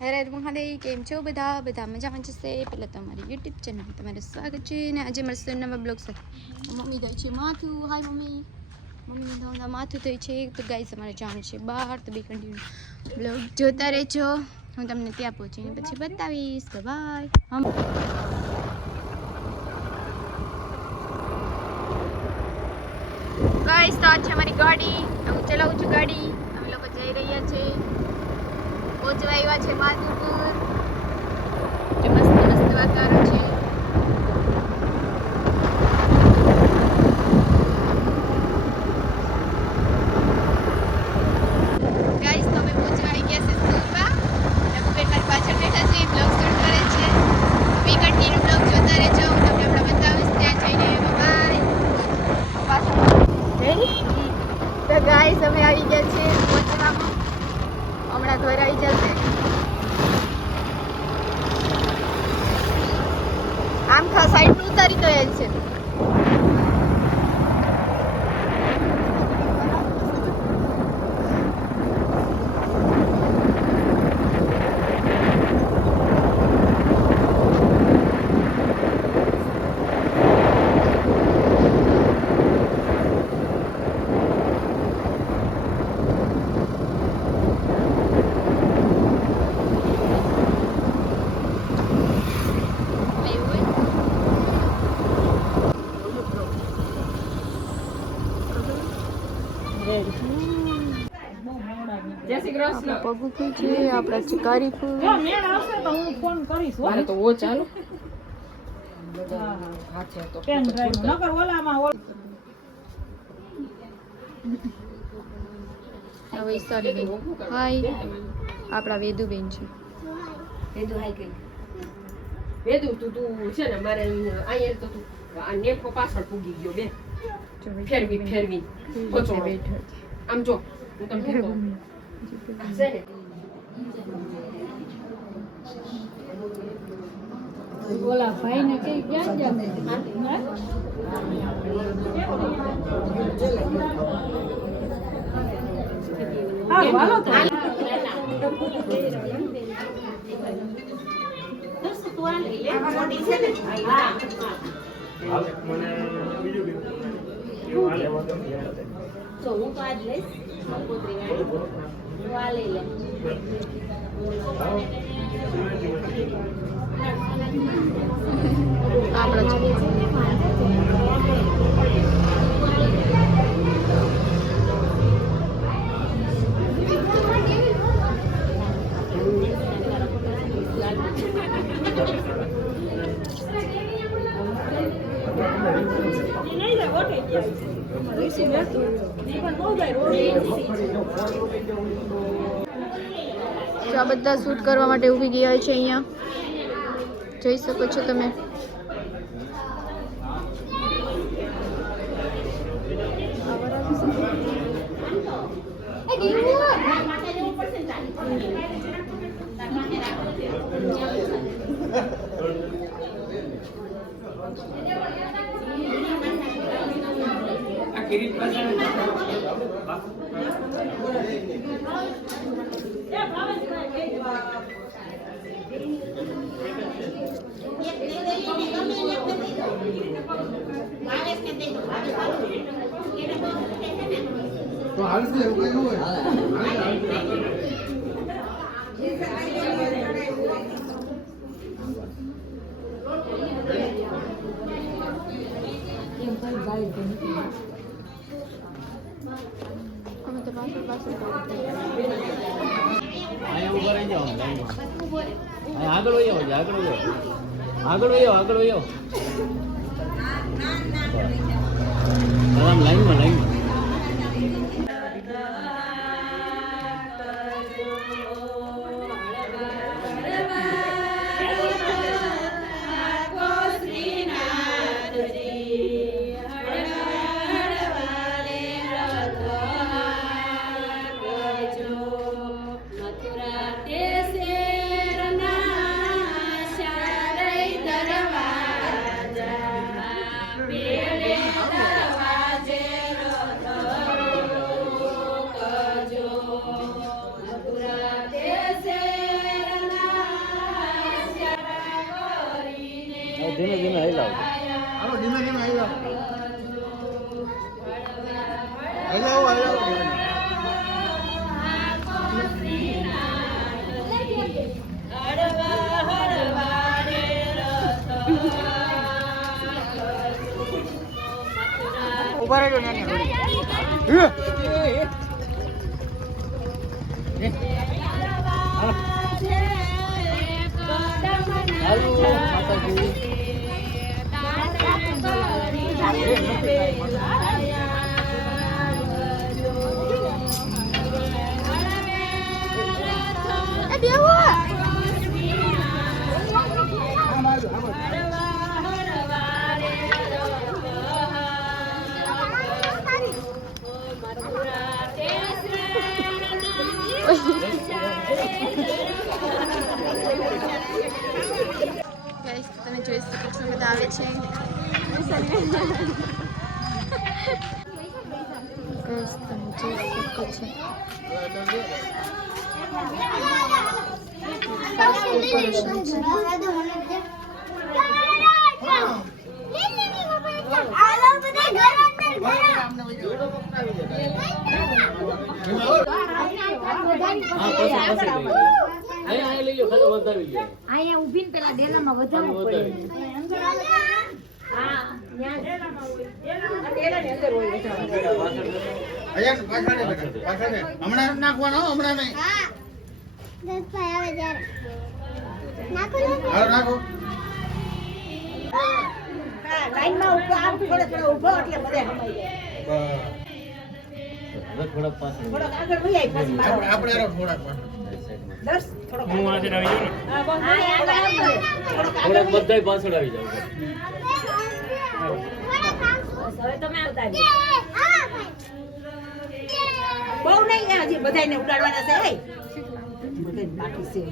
હરે મહાદેવ, કેમ છો બધા? બધા મજામાં જશે. પહેલાં તમારી યુટ્યુબ ચેનલ તમારું સ્વાગત છે. ને આજે મળશે નવા બ્લોગ સાથે. મમ્મી ધોઈ છે માથું. Hi mummy. મમ્મીને ધોવાના માથું ધોઈ છે. તો ગાઈસ અમારે જવાનું છે બહાર. તો બે કન્ટિન્યુ બ્લોગ જોતા રહેજો. હું તમને ત્યાં પહોંચીને પછી બતાવીશ. તો બાય. ગાઈસ તો આ છે અમારી ગાડી. હું ચલાવું છું ગાડી. અમે લોકો જઈ રહ્યા છીએ. પહોંચવા આવ્યા છે માધુપુર. જે મસ્ત મસ્ત વાતાવરણ છે. ગાઈસ તો અમે પહોંચવા આવી ગયા છે સ્કૂલમાં. લખુબેન મારી પાછળ બેઠા છે, બ્લોગ શૂટ કરે છે. બે કન્ટિન્યુ બ્લોગ જોતા રહેજો. હું તમને હમણાં બતાવીશ ત્યાં જઈને. બાય. તો ગાઈસ અમે આવી ગયા છીએ પહોંચવામાં. હમણાં ઘર આવી જશે. આમ ખા સાઈડ ઉતારી તો એલ છે. જય શ્રી કૃષ્ણ. પગું છે આપણા ચિકારી ફૂલ. જો મેળ આવશે તો હું ફોન કરીશ. મારે તો ઓ ચાલો. હા છે તો પેન ડ્રાઈવ નકર ઓલામાં હવે સોરી હાય આપણા વેદુબેન છે. વેદુ હાઈ ગઈ. વેદુ તું છે ને મારે અહીંયા તો તું આ નેફો પાછળ પૂગી ગયો બે. ફેરવી પચોડો આમ જો હું તમને કહું છે ને ઓલા ભાઈ ને કઈ ક્યાં જામે હા વાલો તો તો હું તો આજ લઈશ કંકોત્રી વાળી આ લઈ લે આ બધા શૂટ કરવા માટે ઊભી ગયા છે. અહીંયા જોઈ શકો છો તમે. તો હાલ છે એવું કઈ હોય અમે તો પાછળ આગળ વયો લાઈનમાં ધીમે ધીમે હિલાવ હાલો ધીમે ધીમે આવી જાઓ હલાવો હલાવો ઉભા રહેજો નાની હાલો માતાજી ગાઈસ તમે જોઈ શકો છો બધા આવે છે ગાઈસ તમે જોઈ શકો છો અહીંયા લઈ લો ખાલી વધાવી લો અહીંયા ઊભીને પેલા ડેલામાં વધારવું પડે હા હમણાં નાખવાનો હમણાં નહીં હાલો નાખો લાઈનમાં ઊભો આમ થોડો ઊભો એટલે બધે હમાઈ જાય હવે થોડા પાસે થોડોક આગળ વહી આય પછી મારો આપણે થોડાક દસ થોડોક હું વાંચી આવી જાઉં હા આગળ થોડાક બધાય પાછળ આવી જાવ હવે તમે આવતા બહુ નહીં હજી બધાને ઉડાડવાના છે હે બધાય બાકી છે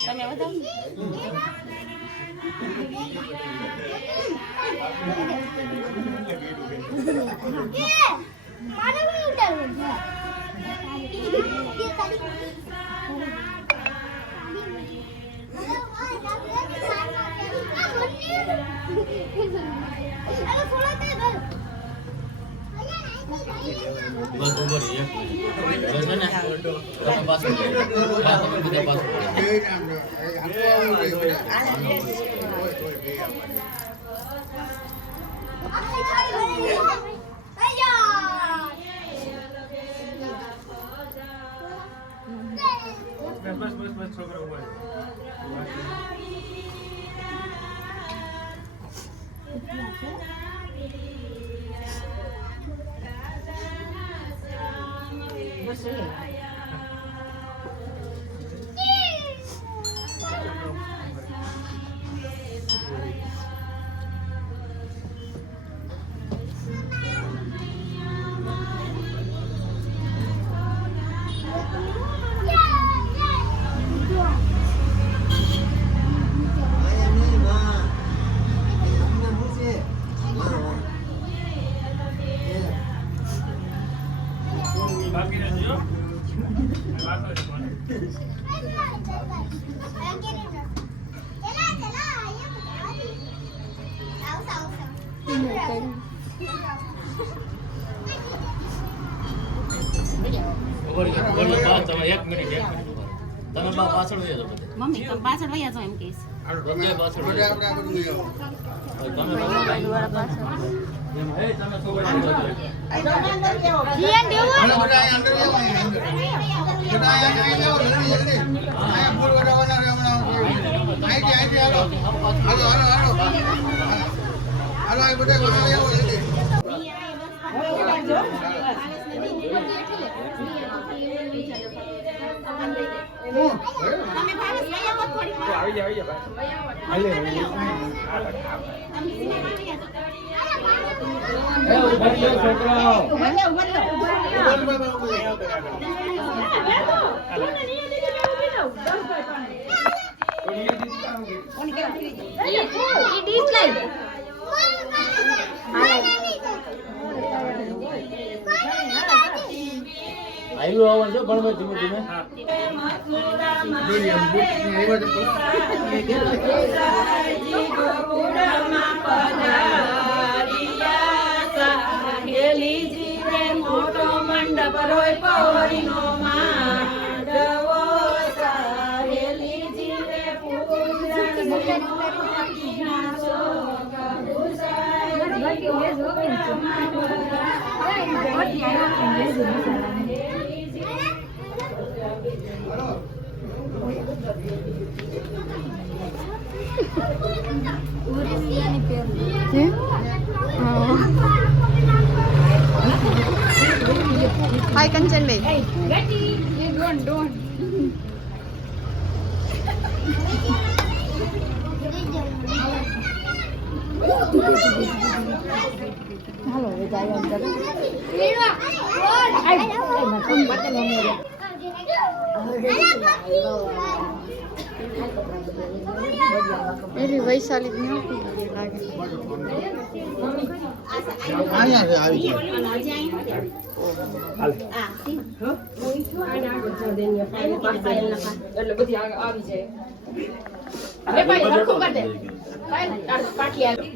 તમે બતાવો બસ ઉપર એક બસ ને તમે પાછળ હા તમે બધા પાછળ તમે એક મિનિટ તમે બા પાછળ વહી જાઓ બધા મમ્મી તમે પાછળ વયા જાઓ એમ કહીશ બધા પાછળ વહી જાઓ. તમે એ તમે છોકરા જીયાન દેવો છોકરાઓ ઉભા રહો આવ્યું આવવાનું છે પણ ધીમે ધીમે મોટો મંડપ રોય પૌરીનો માંડવો સાહેલી જીવે હાય કંચનભાઈ એવી વૈશાલી જ ન લાગે એટલે બધી આવી જાય. અરે ભાઈ હરખું કર દે. પાછી આવી.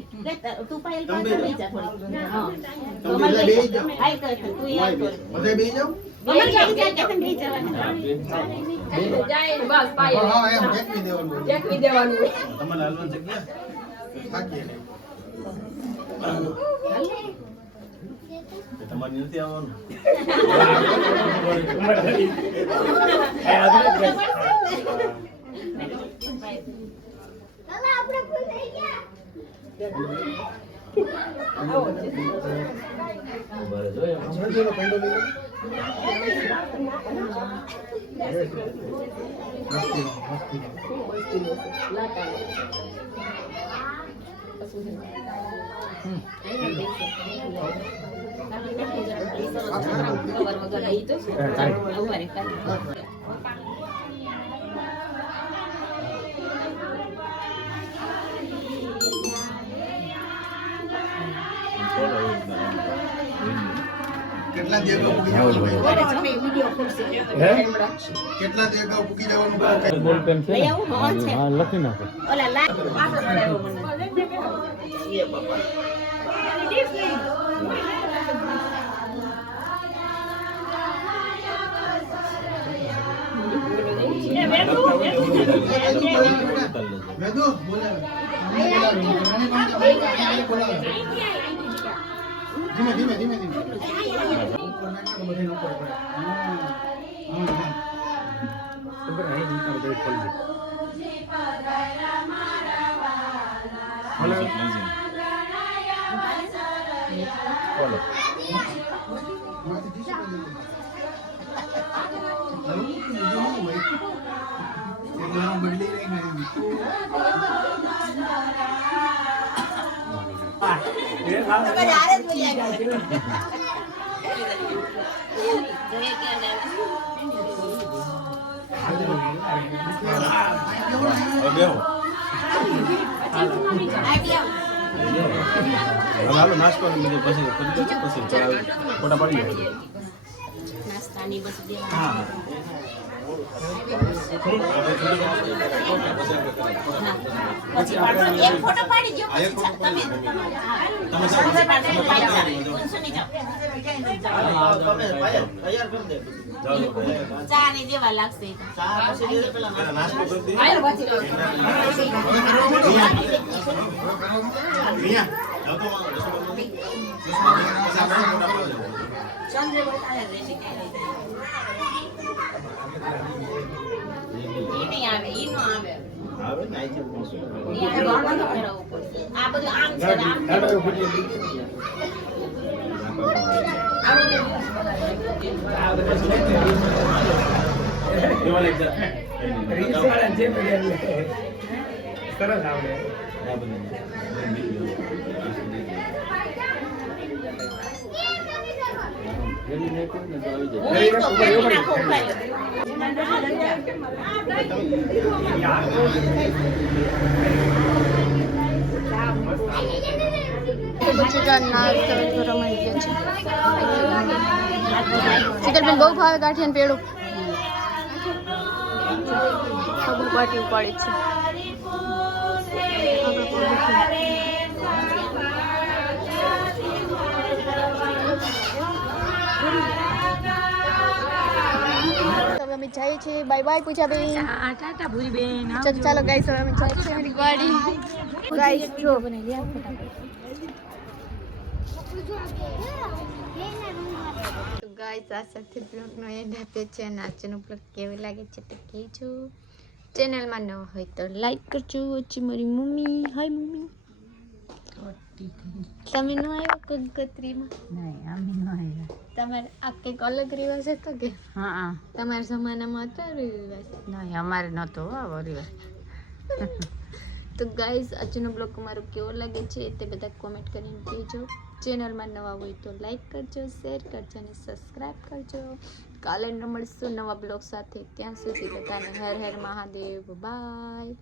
તું પાયલ પાસે લઈ જા થોડી. હા. તમે બે જાઓ. હાય કર તું યાર કર. બધે બે જાઓ. મમ્મી જાય કે તને લઈ જવાનું. જાય ને બસ પાયલ. હા એમ જેકવી દેવાનું. જેકવી દેવાનું. તમારે હાલવાની જગ્યા થાકીએ ને. તમારે નથી આવવાનું સમજેલો પેંડો લઈ લો. કેટલા દી અગાઉ પૂકી જવાનું લઈ આવું હા છે. લખી નાખો ઓલા લા પાછો ચડાવ્યો મને. મેદુ બોલાવે. ધીમે ધીમે ધીમે ધીમે નાસ્તો પછી ફોટા પાડી નાસ્તાની બસ દે. એક ફોટો પાડી દો પછી તમે ચા ને દેવા લાગશે. ચંદ્ર બતાવ્યા રહેશે નહીં આવે ઈ નો આવે. આ બધું આમ છે આમ સરસ આવડે વેલી નાખો ને તો આવી જાય. હું તો ફેરવી નાખું ઉપાય. તો પછી જાનના કરવા માંડી ગયા છે શીતલબેન બહુ ભાવે ગાંઠિયા ને પેડું બહુ પાટી ઉપાડી છે અમે જઈએ છીએ બાય બાય પૂજાબેન ટાટા ભૂરી બેન ચાલો ગાઈસ હવે અમે જઈએ છીએ અમારી ગાડી ગાઈસ જો તો ગાઈસ આ સાથે બ્લોગનો એન્ડ આપે છે અને આજનો બ્લોગ કેવો લાગે છે તો કહેજો ચેનલમાં ન હોય તો લાઈક કરજો પછી મારી મમ્મી હાય મમ્મી તમે ન આવ્યો કંકોત્રીમાં નહીં અમે ન આવ્યા તમારે આ કંઈક અલગ રિવાજ હતો કે હા તમારા જમાનામાં હતો રિવાજ નહીં અમારે નહોતો આવો રિવાજ તો ગાઈઝ આજનો બ્લોગ અમારો કેવો લાગે છે તે બધા કોમેન્ટ કરીને કહેજો ચેનલમાં નવા હોય તો લાઈક કરજો શેર કરજો અને સબસ્ક્રાઈબ કરજો કાલે મળીશું નવા બ્લોગ સાથે ત્યાં સુધી બધાને હર હર મહાદેવ બાય